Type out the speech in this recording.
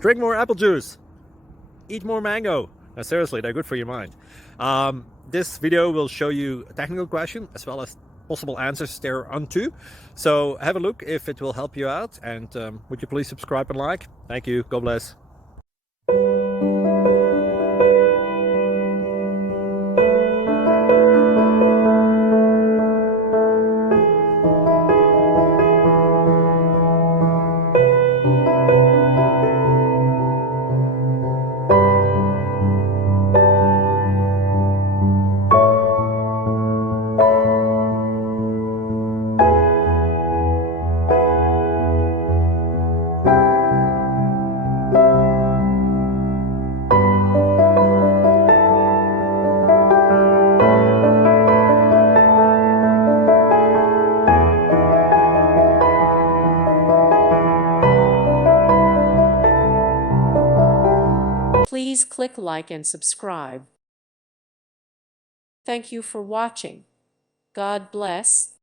Drink more apple juice. Eat more mango. Now, seriously, they're good for your mind. This video will show you a technical question as well as possible answers thereunto. So have a look if it will help you out, and would you please subscribe and like? Thank you. God bless. Please click like and subscribe. Thank you for watching. God bless.